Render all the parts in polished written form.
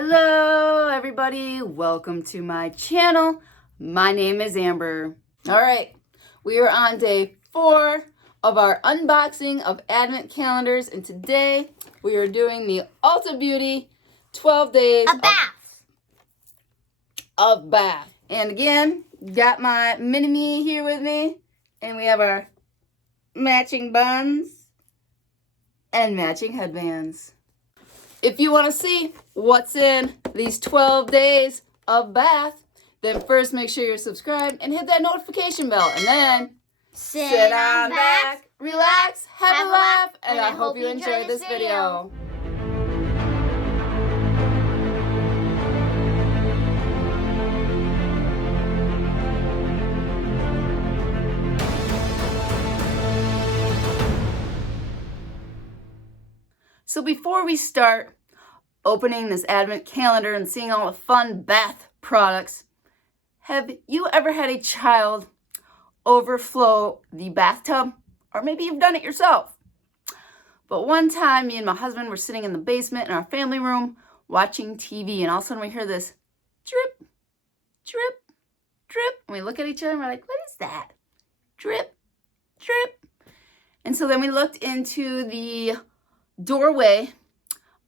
Hello everybody, welcome to my channel. My name is Amber. All right, we are on day 4 of our unboxing of advent calendars, and today we are doing the Ulta Beauty 12 days of bath. And again, got my mini-me here with me, and we have our matching buns and matching headbands. If you want to see what's in these 12 days of bath, then first make sure you're subscribed and hit that notification bell. And then sit on back, relax, have a laugh, and I hope you enjoyed this video. So before we start opening this advent calendar and seeing all the fun bath products, have you ever had a child overflow the bathtub? Or maybe you've done it yourself. But one time, me and my husband were sitting in the basement in our family room watching TV, and all of a sudden we hear this drip, drip, drip. And we look at each other and we're like, what is that? Drip, drip. And so then we looked into the doorway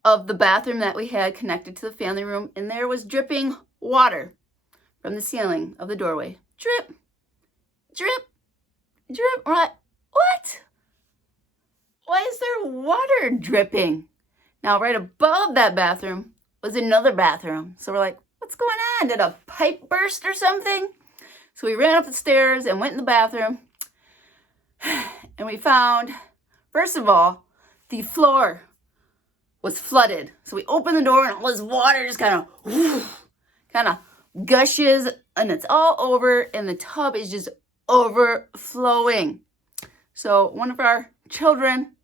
of the bathroom that we had connected to the family room, and there was dripping water from the ceiling of the doorway. Drip, drip, drip. We're like, what? Why is there water dripping? Now, right above that bathroom was another bathroom. So we're like, what's going on? Did a pipe burst or something? So we ran up the stairs and went in the bathroom, and we found, first of all, the floor was flooded. So we opened the door and all this water just kind of gushes, and it's all over, and the tub is just overflowing. So one of our children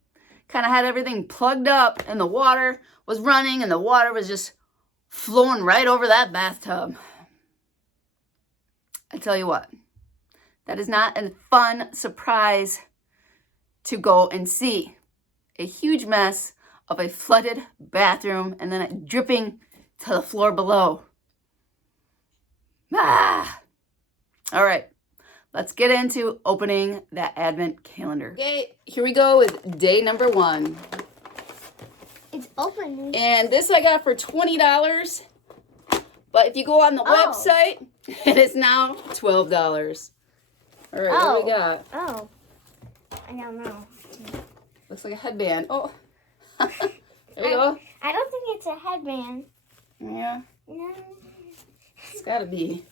kind of had everything plugged up, and the water was running, and the water was just flowing right over that bathtub. I tell you what, that is not a fun surprise to go and see. A huge mess of a flooded bathroom and then it dripping to the floor below. All right, let's get into opening that advent calendar. Okay, here we go with day number 1. It's opening. And this I got for $20, but if you go on the website, it is now $12. All right, what do we got? Oh, I don't know. Looks like a headband. Oh, there we go. I don't think it's a headband. Yeah. No. It's gotta be.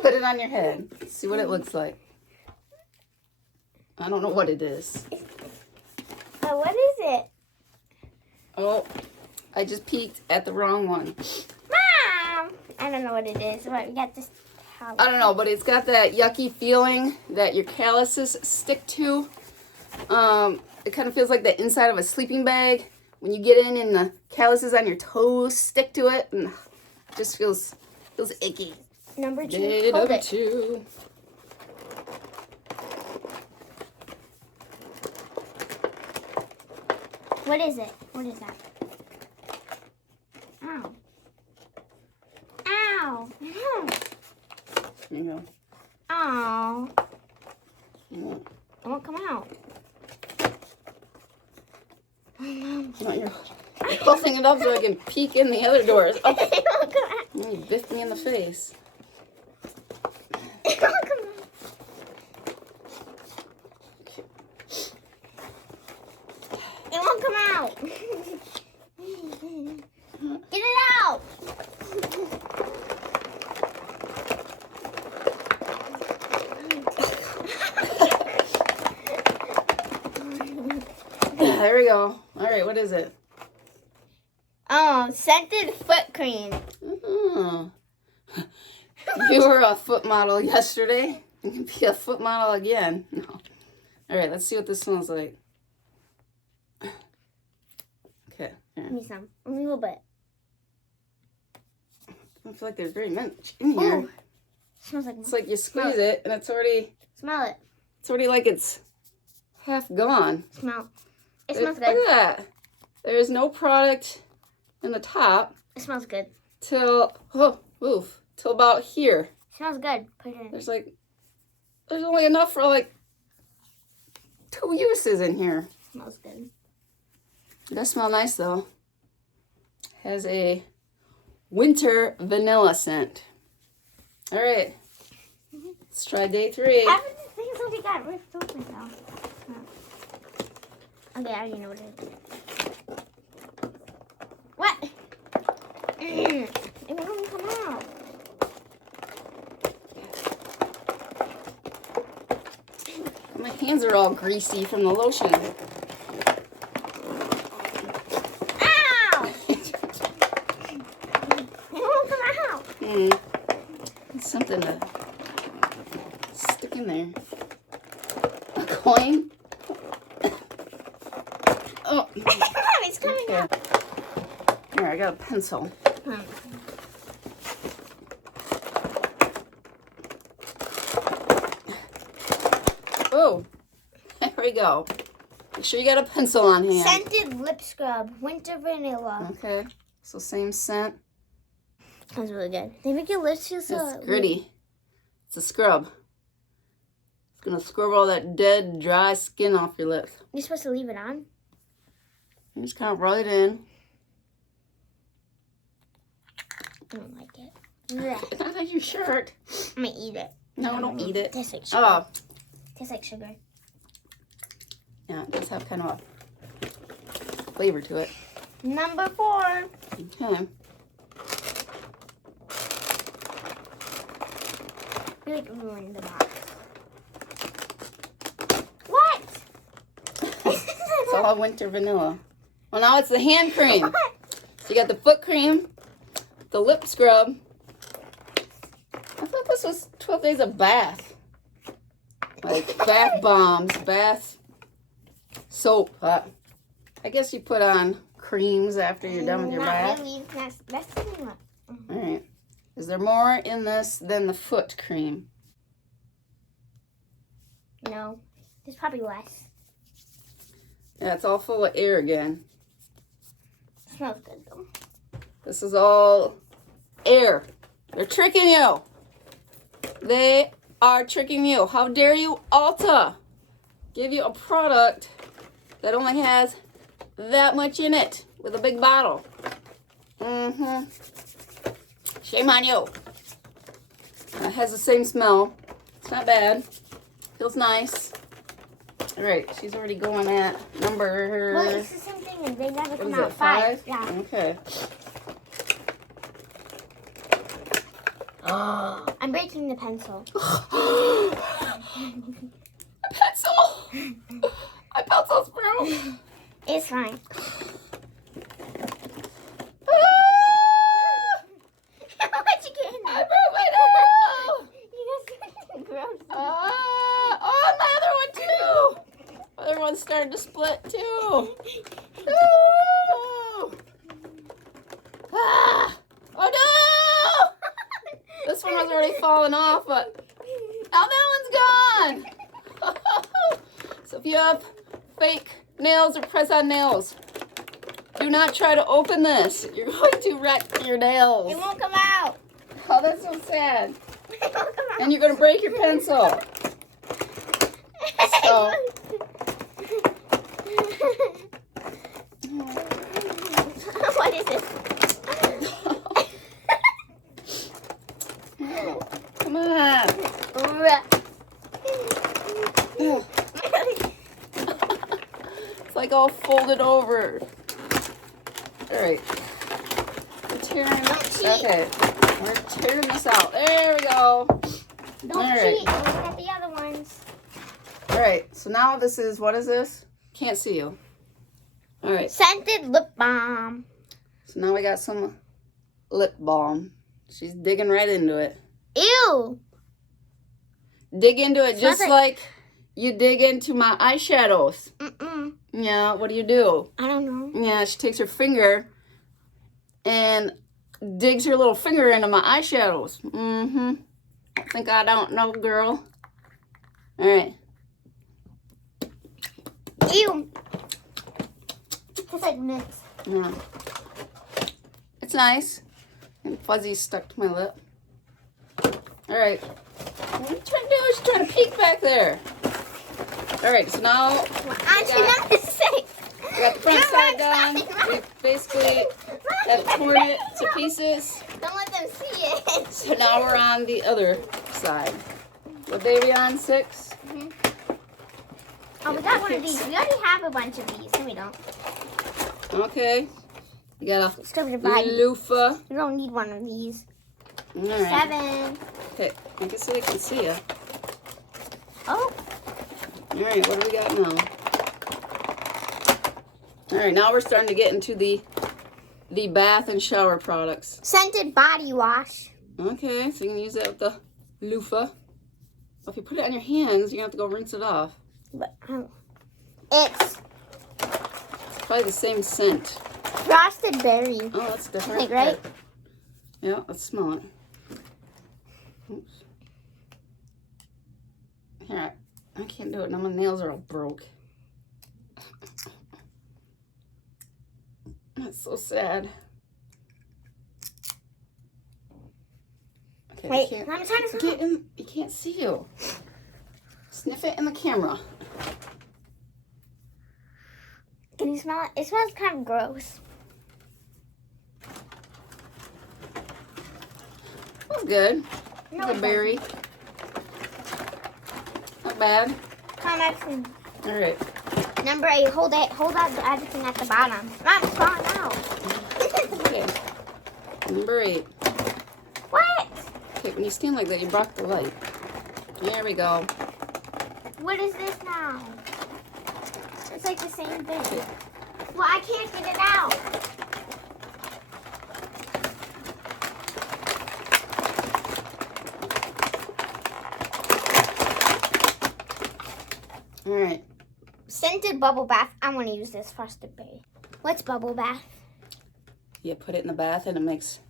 Put it on your head. See what it looks like. I don't know what it is. What is it? Oh, I just peeked at the wrong one. Mom! I don't know what it is, but we got this towel. I don't know, but it's got that yucky feeling that your calluses stick to. It kind of feels like the inside of a sleeping bag. When you get in and the calluses on your toes stick to it, and it just feels icky. Number 2. Day number 2. What is it? What is that? Ow. Ow. Ow. There you go. Ow. Yeah. It won't come out. You're closing it up so I can peek in the other doors. Oh, It won't come out. you biffed me in the face. It won't come out. It won't come out. Get it out. There we go. All right, what is it? Oh, scented foot cream. Oh. You were a foot model yesterday. You can be a foot model again. No. All right, let's see what this smells like. Okay. Here. Give me some. A little bit. I don't feel like there's very much in here. Ooh. Smells like. It's like you squeeze it and it's already Smell it. like it's half gone. Smell. It Look smells at good. that. There is no product in the top. It smells good. till till about here. Smells good. Put it in. There's only enough for like 2 uses in here. Smells good. It does smell nice though. Has a winter vanilla scent. All right, let's try day 3. Half of the things already got ripped open now. Okay, I already know what it is. What? It won't come out. My hands are all greasy from the lotion. Ow! It won't come out. It's something to stick in there. A coin? Oh. It's coming out. Here, I got a pencil. Oh, there we go. Make sure you got a pencil on hand. Scented lip scrub, winter vanilla. Okay, so same scent. That's really good. They make your lips feel so It's gritty. It's a scrub. It's gonna scrub all that dead, dry skin off your lips. You're supposed to leave it on? You just kind of rub it in. I don't like it. Blech. Not on your shirt. I'm gonna eat it. No, don't eat it. Tastes like sugar. Oh, Tastes like sugar. yeah, it does have kind of a flavor to it. Number 4. Okay. You like ruined the box. What? It's all winter vanilla. Well, now it's the hand cream. What? So you got the foot cream, the lip scrub. I thought this was 12 days of bath. Like bath bombs, bath soap. I guess you put on creams after you're done with your bath. Not really. That's the one. All right. Is there more in this than the foot cream? No. There's probably less. Yeah, it's all full of air again. Smells good though. This is all air. They're tricking you. They are tricking you. How dare you, Ulta, give you a product that only has that much in it with a big bottle. Shame on you. It has the same smell. It's not bad. Feels nice. All right, she's already going at number... Well, it's the same thing and they never What come is out. it, 5? Yeah. Okay. I'm breaking the pencil. A pencil! My pencil's broke. It's fine. What'd you get in I there? broke my nail! You guys gross. Oh, my other one too! My other one's starting to split too. Oh, oh no! This one was already falling off, but now that one's gone! So if you have fake nails or press-on nails, do not try to open this. You're going to wreck your nails. It won't come out. Oh, that's so sad. It won't come out. And you're going to break your pencil. So, What is this? come on. It's like all folded over. All right. We're tearing this. Okay. We're tearing this out. There we go. Don't All right. cheat. Look at the other ones. All right. So now this is, what is this? Can't see you. All right. Scented lip balm. So now we got some lip balm. She's digging right into it. Ew. Dig into it Smells just like you dig into my eyeshadows. Yeah, what do? I don't know. Yeah, she takes her finger and digs her little finger into my eyeshadows. Think I don't know, girl. All right. Ew. Tastes like mints. Yeah. It's nice. And fuzzy stuck to my lip. All right. What are you trying to do? She's trying to peek back there. All right, so now Number 6. we got the front side done. We basically have torn it to pieces. Don't let them see it. So now we're on the other side. What day are we on? 6? Mm-hmm. Oh, we got one of these. We already have a bunch of these. No, we don't. Okay. You got a Still divided. loofah. We don't need one of these. All right. 7. Okay, I guess I can see you. Oh. All right, what do we got now? All right, now we're starting to get into the bath and shower products. Scented body wash. Okay, so you can use that with the loofah. Well, if you put it on your hands, you're going to have to go rinse it off. But it's Probably the same scent. frosted berry. Oh, that's different. Like, right? Yeah, let's smell it. Oops. Here, I can't do it now. My nails are all broke. That's so sad. Okay, Wait, you I'm trying to can't, smell. get in, you can't see you. Sniff it in the camera. Can you smell it? It smells kind of gross. That's good. No, The it berry. Not bad. Come actually. All right. Number 8. Hold out everything at the bottom. Mom, it's falling out. Okay. Number 8. What? Okay, when you stand like that, you block the light. There we go. What is this now? It's like the same thing. Well, I can't get it out. All right. Scented bubble bath. I want to use this frosted berry. What's bubble bath? You put it in the bath and it makes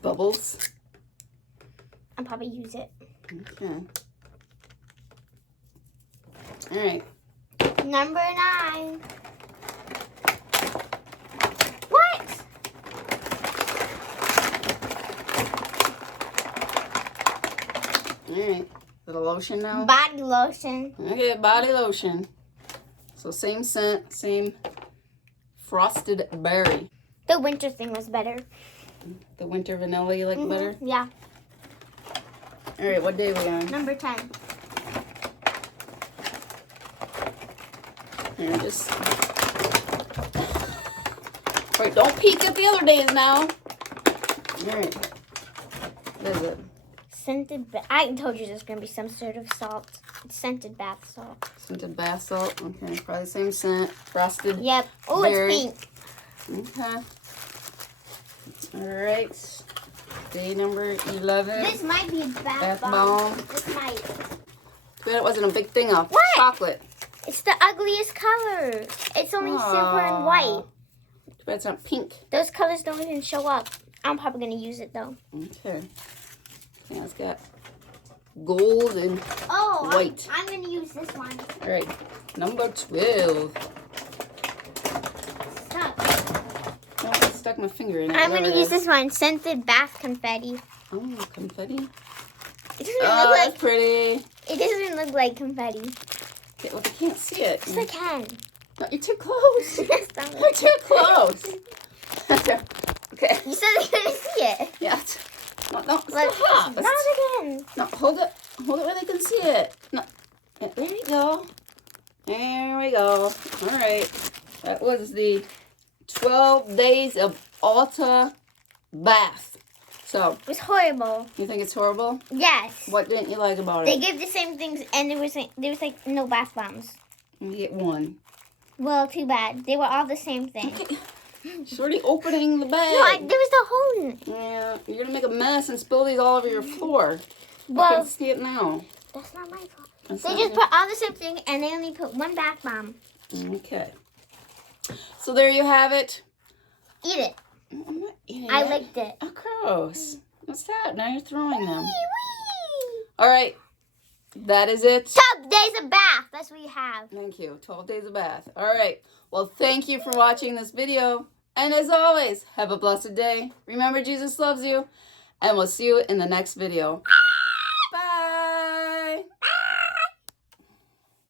bubbles. I'll probably use it. Okay. All right. Number 9. What? All right. Little lotion now. Body lotion. Okay, body lotion. So same scent, same frosted berry. The winter thing was better. The winter vanilla you like better? Yeah. All right, what day are we on? Number 10. Here, just... All right, don't peek at the other days now. All right. What is it? Scented I told you there's going to be some sort of salt. It's scented bath salt. Scented bath salt. Okay, probably the same scent. Frosted Yep. Oh, berry. it's pink. Okay. All right. Day number 11. This might be a bath, Bath bomb. This might. Too bad it wasn't a big thing of What? chocolate. It's the ugliest color. It's only silver and white. Too bad it's not pink. Those colors don't even show up. I'm probably going to use it, though. Okay. Yeah, it's got gold and Oh, white. I'm going to use this one. All right. Number 12. Stop. Oh, I stuck my finger in it. I'm going whatever to it use is. this one. Scented bath confetti. Oh, confetti. It doesn't Oh, look that's like pretty. it doesn't look like confetti. Okay, well, they can't see it. Yes, I can. No, you're too close. Stop You're it. too close. Okay. You said you couldn't see it. Yeah. No, no, it's Look, not hot. not again. No, hold it. Hold it where they can see it. No. Yeah, there you go. There we go. All right. That was the 12 days of Ulta bath. So, It was horrible. you think it's horrible? Yes. What didn't you like about They it? gave the same things, and there was like no bath bombs. You get one. Well, too bad. They were all the same thing. She's already opening the bag. No, there was the hole in it. Yeah, you're gonna make a mess and spill these all over your floor. I Well, can see it now. that's not my fault. That's They not just it? put all the same thing, and they only put one bath bomb. Okay. So there you have it. Eat it. I'm not eating I it. licked it. Oh, gross. What's that? Now you're throwing them. Wee! All right. That is it. 12 days of bath. That's what you have. Thank you. 12 days of bath. All right. Well, thank you for watching this video. And as always, have a blessed day. Remember, Jesus loves you. And we'll see you in the next video.